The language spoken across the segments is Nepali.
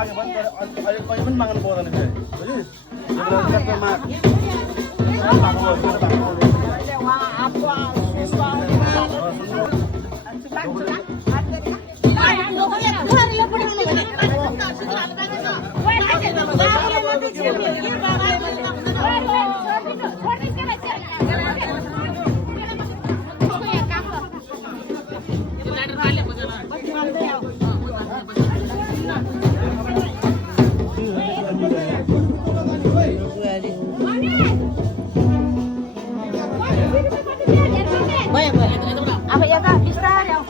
माग्यो भने अहिले कहीँ पनि माग्नु पाउँदैन क्या बुझिस् अब यता बिस्तारै आऊ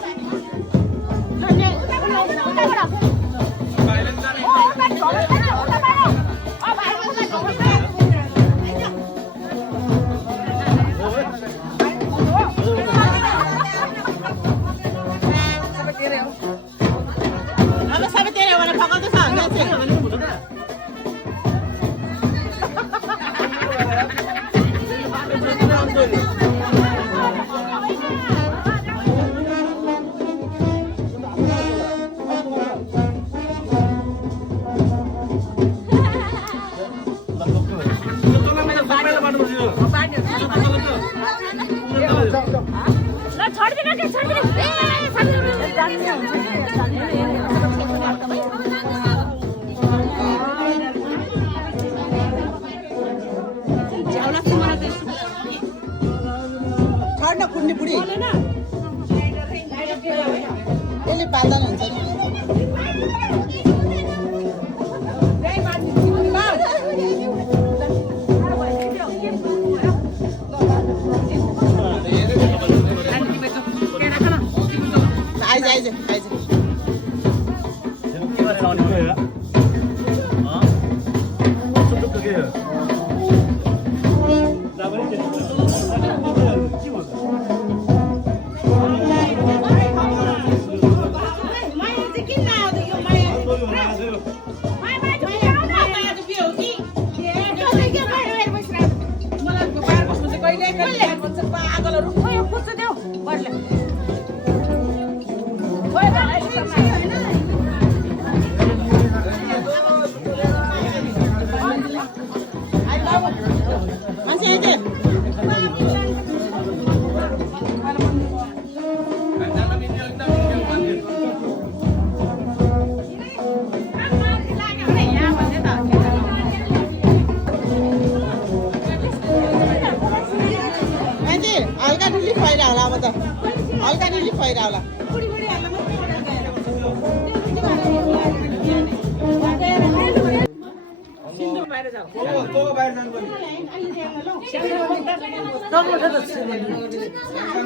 यसले बादल हुन्छ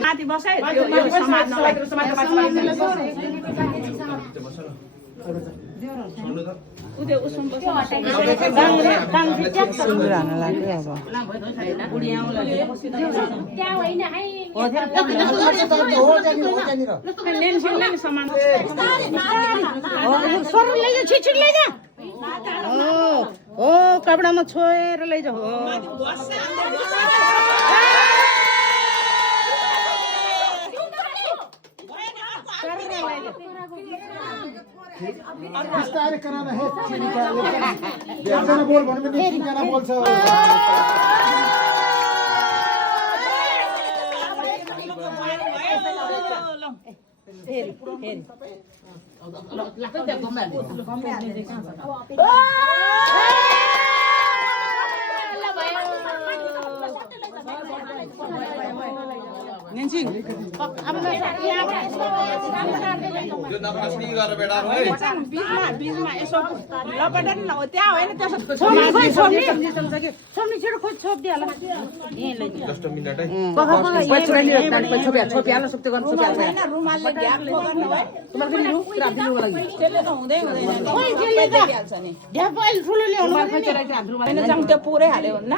माथि बसाइ यो समात्नलाई उदे उसम बस्छ दाङ फिट्याक सुन्दर हान लाग्यो अब बुढी आउला त्यहाँ होइन है हो त्यहाँ सामान सर लैजा छिटछिट लैजा हो कपडामा छोएर लैजा हो बिस्तारै कराना है एकजना बोल भने पनि तीनजना बोल्छ फेरि Nensing, अब मैं यो नकास्नी गरेर बेटा है बीचमा यसो लपडन न त्यहाँ होइन त्यसो छोड्नी छिटो खोज छोप्दिहाल ए ले जस्ट मिनेट है छोपिहाल्न सक्दै गर्नु हैन रुमालले ग्यापले गर्नु भए तिमीहरुले राखिदिनुको लागि त्यसले त हुँदै हुँदैन खोइ त्यसले त ग्याप अहिले ठुलो ल्याउनु हैन जाम त्यो पुरै हाल्यो न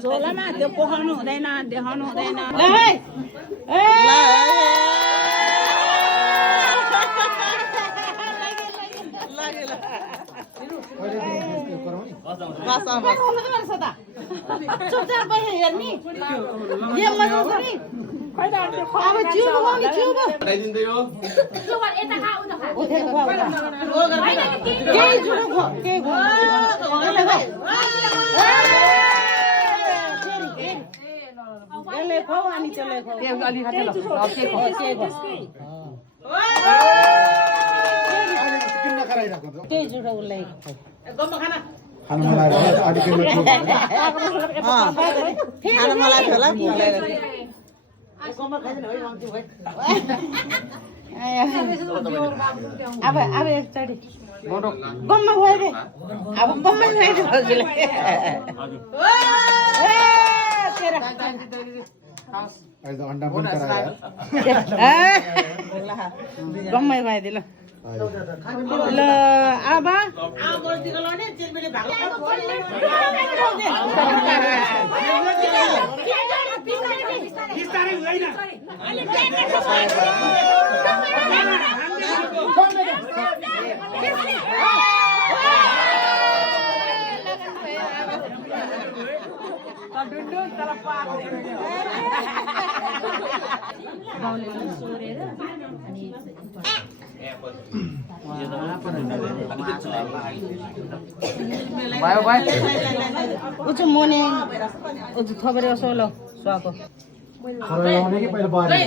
झोलामा त्यो पोखाउनु हुँदैन देखाउनु हुँदैन ल है ए चुपचाप बसेर हेर्ने ये मजा गरी अब जिउ बगाउने जिउ हटाइदिँदै हो उठेको केही जुडो खो केही खो यसले खाऊ अनि त्यसले खाऊ किन नखराइरहेको त? केही जुडो उसलाई खानु मलाई अलिकति खानु मलाई होला अब एकचोटि गम्मा भयो रे अब गम्मा गयो हजुरलाई अहिले त अन्डा पनि करायो गम्मै भइदियो ल अब उचु मोने उचु थबरे सोलो स्वाको लाउने कि पहिला बारी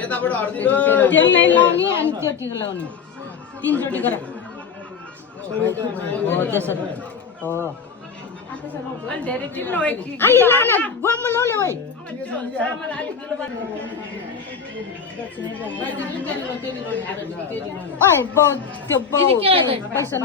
यताबाट हट्दिनु त्यसलाई लाउने अनि त्यो टिका लाउने तीनचोटि गर हो त्यसरी हो अलि लान गम्म नौले भाइ ओइ त्यो पैसा